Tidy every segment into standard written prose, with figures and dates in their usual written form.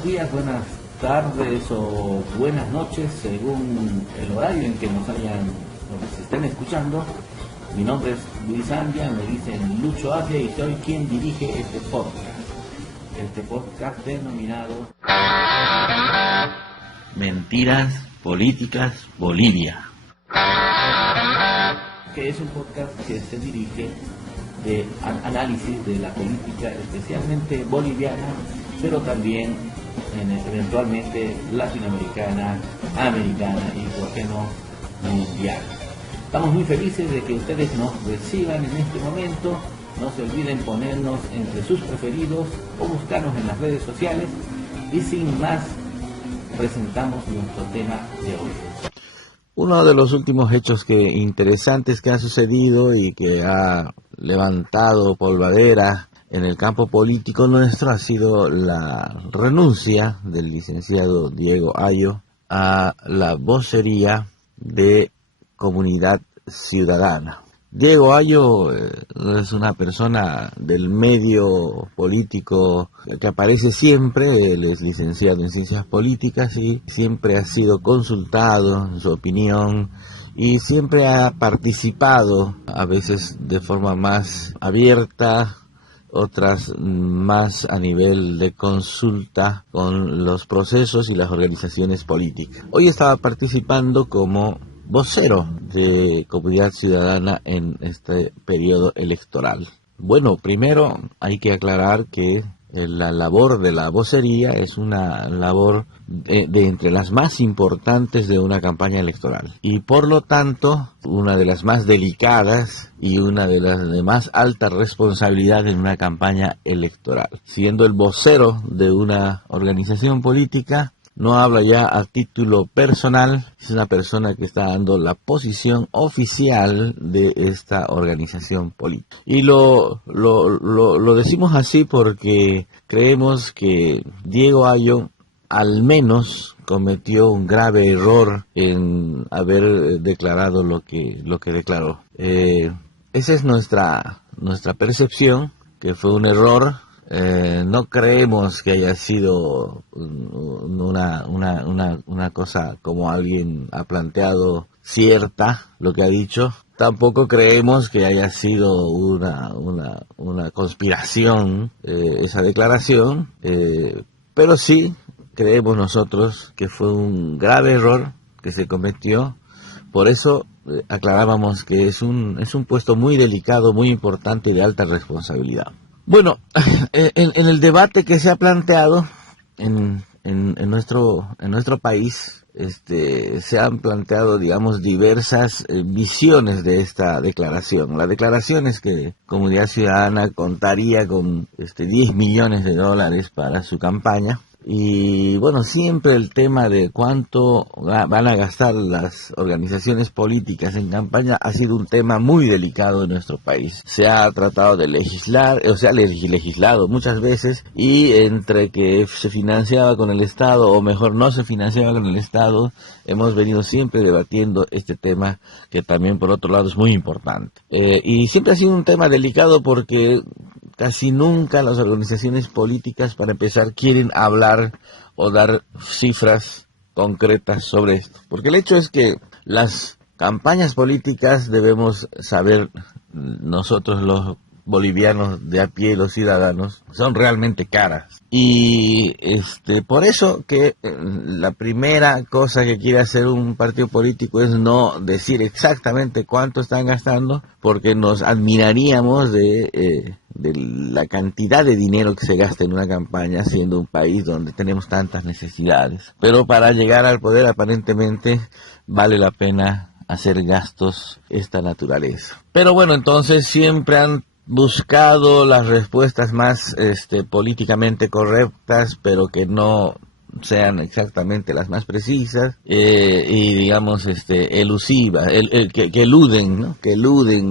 buenos días, buenas tardes o buenas noches, según el horario en que nos se estén escuchando. Mi nombre es Luis Andia, me dicen Lucho Asia y soy quien dirige este podcast denominado Mentiras Políticas Bolivia, que es un podcast que se dirige de análisis de la política especialmente boliviana, pero también eventualmente latinoamericana, americana y, por qué no, mundial. Estamos muy felices de que ustedes nos reciban en este momento. No se olviden ponernos entre sus preferidos o buscarnos en las redes sociales. Y sin más, presentamos nuestro tema de hoy. Uno de los últimos hechos interesantes que ha sucedido y que ha levantado polvadera en el campo político nuestro ha sido la renuncia del licenciado Diego Ayo a la vocería de Comunidad Ciudadana. Diego Ayo es una persona del medio político que aparece siempre. Él es licenciado en Ciencias Políticas y siempre ha sido consultado en su opinión y siempre ha participado, a veces de forma más abierta, otras más a nivel de consulta con los procesos y las organizaciones políticas. Hoy estaba participando como vocero de Comunidad Ciudadana en este periodo electoral. Bueno, primero hay que aclarar que la labor de la vocería es una labor de entre las más importantes de una campaña electoral y por lo tanto una de las más delicadas y una de las de más alta responsabilidad en una campaña electoral. Siendo el vocero de una organización política, no habla ya a título personal, es una persona que está dando la posición oficial de esta organización política. Y lo decimos así porque creemos que Diego Ayo al menos cometió un grave error en haber declarado lo que declaró. Esa es nuestra percepción, que fue un error. No creemos que haya sido una cosa como alguien ha planteado cierta lo que ha dicho. Tampoco creemos que haya sido una conspiración esa declaración, pero sí creemos nosotros que fue un grave error que se cometió. Por eso aclarábamos que es un puesto muy delicado, muy importante y de alta responsabilidad. Bueno, en el debate que se ha planteado en nuestro país, se han planteado, digamos, diversas visiones de esta declaración. La declaración es que Comunidad Ciudadana contaría con 10 millones de dólares para su campaña. Y bueno, siempre el tema de cuánto van a gastar las organizaciones políticas en campaña ha sido un tema muy delicado en nuestro país. Se ha tratado de legislar, legislado muchas veces, y entre que se financiaba con el Estado o mejor no se financiaba con el Estado, hemos venido siempre debatiendo este tema, que también por otro lado es muy importante. Y siempre ha sido un tema delicado porque casi nunca las organizaciones políticas, para empezar, quieren hablar o dar cifras concretas sobre esto. Porque el hecho es que las campañas políticas debemos saber, nosotros los bolivianos de a pie, los ciudadanos, son realmente caras. Y por eso que la primera cosa que quiere hacer un partido político es no decir exactamente cuánto están gastando, porque nos admiraríamos de la cantidad de dinero que se gasta en una campaña, siendo un país donde tenemos tantas necesidades. Pero para llegar al poder aparentemente vale la pena hacer gastos esta naturaleza. Pero bueno, entonces siempre han buscado las respuestas más políticamente correctas, pero que no sean exactamente las más precisas y digamos elusivas, que eluden, ¿no? Que eluden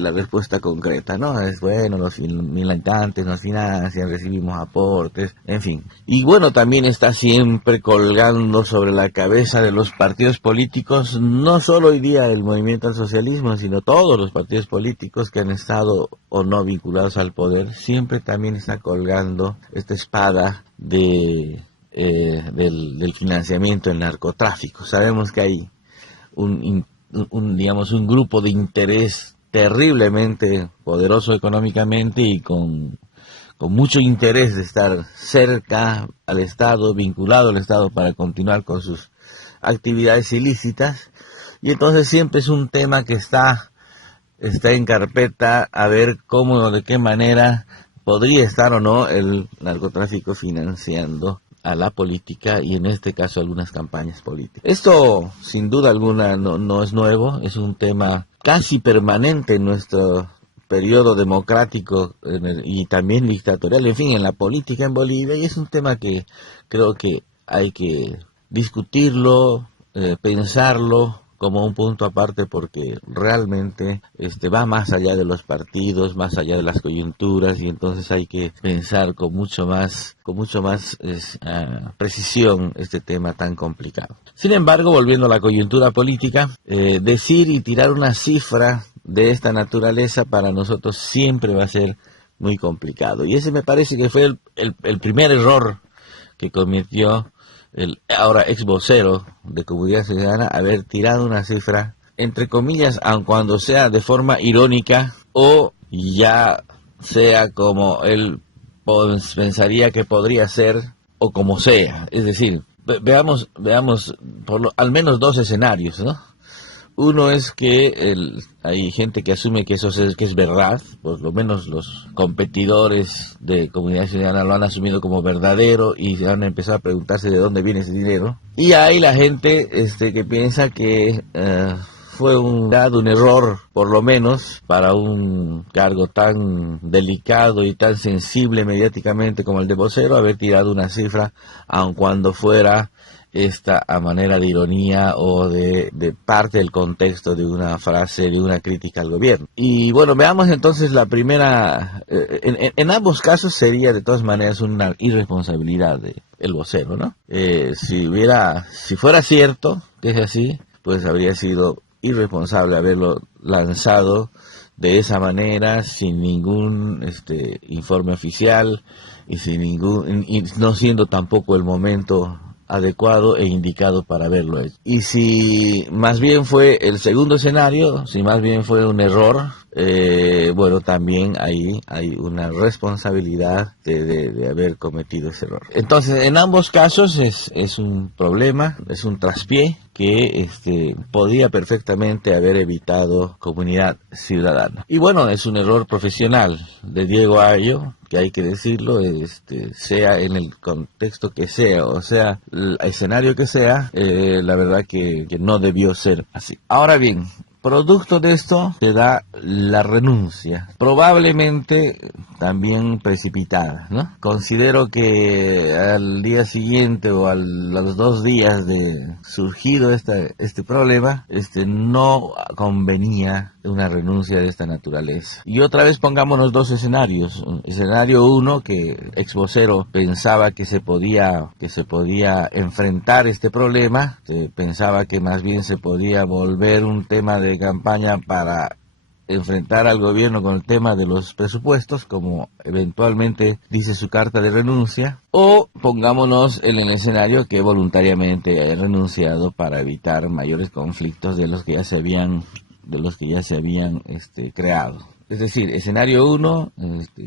la respuesta concreta, ¿no? Es bueno, los militantes nos financian, recibimos aportes, en fin. Y bueno, también está siempre colgando sobre la cabeza de los partidos políticos, no solo hoy día el movimiento al socialismo, sino todos los partidos políticos que han estado o no vinculados al poder, siempre también está colgando esta espada del financiamiento del narcotráfico. Sabemos que hay digamos, un grupo de interés terriblemente poderoso económicamente y con mucho interés de estar cerca al Estado, vinculado al Estado para continuar con sus actividades ilícitas, y entonces siempre es un tema que está en carpeta a ver cómo, de qué manera podría estar o no el narcotráfico financiando a la política y en este caso algunas campañas políticas. Esto sin duda alguna no es nuevo, es un tema casi permanente en nuestro periodo democrático y también dictatorial, en fin, en la política en Bolivia, y es un tema que creo que hay que discutirlo, pensarlo como un punto aparte, porque realmente va más allá de los partidos, más allá de las coyunturas, y entonces hay que pensar con mucho más precisión este tema tan complicado. Sin embargo, volviendo a la coyuntura política, decir y tirar una cifra de esta naturaleza para nosotros siempre va a ser muy complicado, y ese me parece que fue el primer error que cometió el ahora ex vocero de Comunidad Ciudadana, haber tirado una cifra, entre comillas, aun cuando sea de forma irónica o ya sea como él pensaría que podría ser o como sea. Es decir, veamos al menos dos escenarios, ¿no? Uno es que hay gente que asume que que es verdad, por lo menos los competidores de Comunidad Ciudadana lo han asumido como verdadero y han empezado a preguntarse de dónde viene ese dinero. Y hay la gente que piensa que fue un error, por lo menos, para un cargo tan delicado y tan sensible mediáticamente como el de vocero, haber tirado una cifra, aun cuando fuera esta a manera de ironía o de parte del contexto de una frase, de una crítica al gobierno. Y bueno, veamos entonces la primera. En ambos casos sería de todas maneras una irresponsabilidad del vocero, ¿no? Si fuera cierto que es así, pues habría sido irresponsable haberlo lanzado de esa manera, sin ningún informe oficial y no siendo tampoco el momento adecuado e indicado para haberlo hecho. Y si más bien fue el segundo escenario, si más bien fue un error, bueno, también ahí hay una responsabilidad de haber cometido ese error. Entonces, en ambos casos es un problema, es un traspié que podía perfectamente haber evitado Comunidad Ciudadana. Y bueno, es un error profesional de Diego Ayo, que hay que decirlo, sea en el contexto que sea, o sea, el escenario que sea, la verdad que no debió ser así. Ahora bien, producto de esto se da la renuncia, probablemente también precipitada, ¿no? Considero que al día siguiente o a los 2 días de surgido este problema, no convenía una renuncia de esta naturaleza. Y otra vez pongámonos dos escenarios. Escenario 1, que ex vocero pensaba que se podía enfrentar este problema, pensaba que más bien se podía volver un tema de campaña para enfrentar al gobierno con el tema de los presupuestos, como eventualmente dice su carta de renuncia, o pongámonos en el escenario que voluntariamente ha renunciado para evitar mayores conflictos de los que ya se habían creado. Es decir, escenario 1,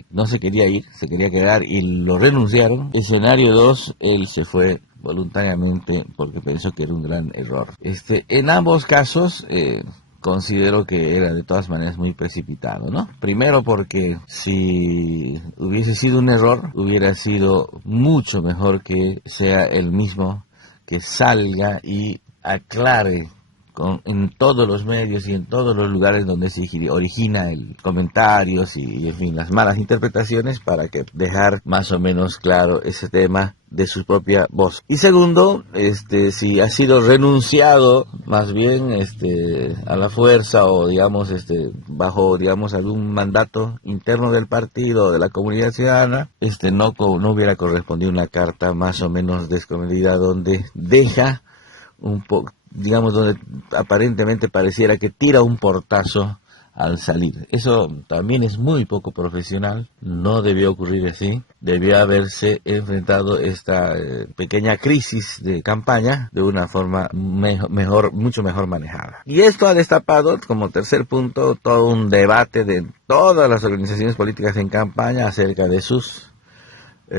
no se quería ir, se quería quedar y lo renunciaron. Escenario 2, él se fue voluntariamente porque pensó que era un gran error. En ambos casos, considero que era de todas maneras muy precipitado, ¿no? Primero porque si hubiese sido un error, hubiera sido mucho mejor que sea él mismo que salga y aclare en todos los medios y en todos los lugares donde se origina el comentarios y en fin, las malas interpretaciones, para que dejar más o menos claro ese tema de su propia voz. Y segundo, si ha sido renunciado más bien a la fuerza o digamos bajo algún mandato interno del partido o de la Comunidad Ciudadana, no hubiera correspondido una carta más o menos descomedida donde deja un poco, digamos, donde aparentemente pareciera que tira un portazo al salir. Eso también es muy poco profesional, no debió ocurrir así, debió haberse enfrentado esta pequeña crisis de campaña de una forma mucho mejor manejada. Y esto ha destapado, como tercer punto, todo un debate de todas las organizaciones políticas en campaña acerca de sus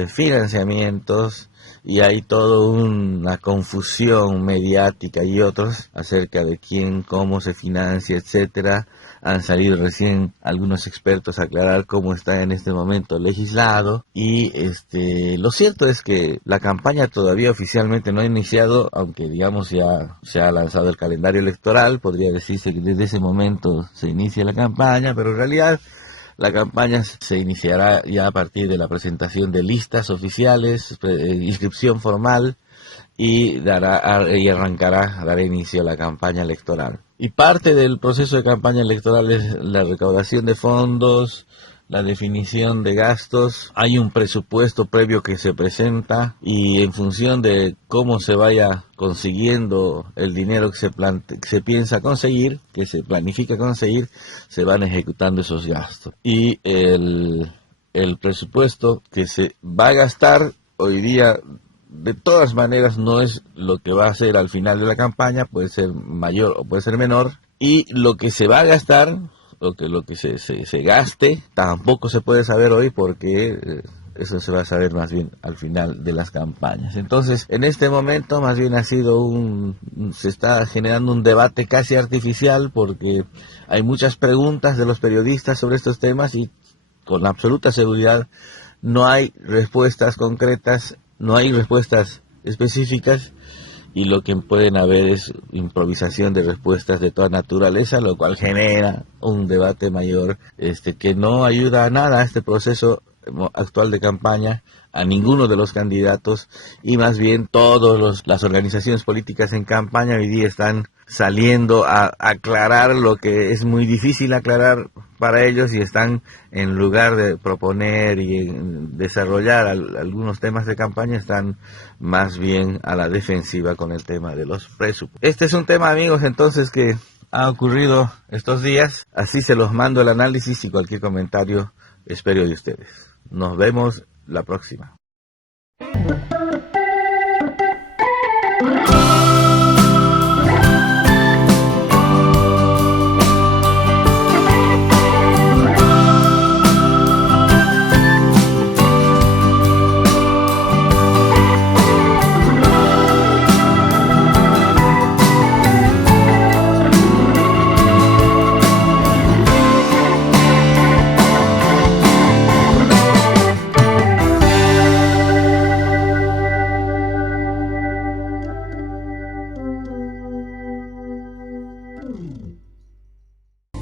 financiamientos, y hay toda una confusión mediática y otros acerca de quién, cómo se financia, etcétera. Han salido recién algunos expertos a aclarar cómo está en este momento legislado, y lo cierto es que la campaña todavía oficialmente no ha iniciado, aunque digamos ya se ha lanzado el calendario electoral. Podría decirse que desde ese momento se inicia la campaña, pero en realidad la campaña se iniciará ya a partir de la presentación de listas oficiales, inscripción formal, y dará inicio a la campaña electoral. Y parte del proceso de campaña electoral es la recaudación de fondos, la definición de gastos. Hay un presupuesto previo que se presenta, y en función de cómo se vaya consiguiendo el dinero que se piensa conseguir, que se planifica conseguir, se van ejecutando esos gastos. Y el presupuesto que se va a gastar hoy día, de todas maneras, no es lo que va a ser al final de la campaña, puede ser mayor o puede ser menor, y lo que se va a gastar, lo que se gaste, tampoco se puede saber hoy, porque eso se va a saber más bien al final de las campañas. Entonces, en este momento más bien se está generando un debate casi artificial, porque hay muchas preguntas de los periodistas sobre estos temas, y con absoluta seguridad no hay respuestas concretas, no hay respuestas específicas, y lo que pueden haber es improvisación de respuestas de toda naturaleza, lo cual genera un debate mayor que no ayuda a nada a este proceso actual de campaña, a ninguno de los candidatos, y más bien todas las organizaciones políticas en campaña hoy día están saliendo a aclarar lo que es muy difícil aclarar para ellos, y están, en lugar de proponer y desarrollar algunos temas de campaña, están más bien a la defensiva con el tema de los presupuestos. Este es un tema, amigos, entonces, que ha ocurrido estos días. Así se los mando el análisis, y cualquier comentario espero de ustedes. Nos vemos la próxima.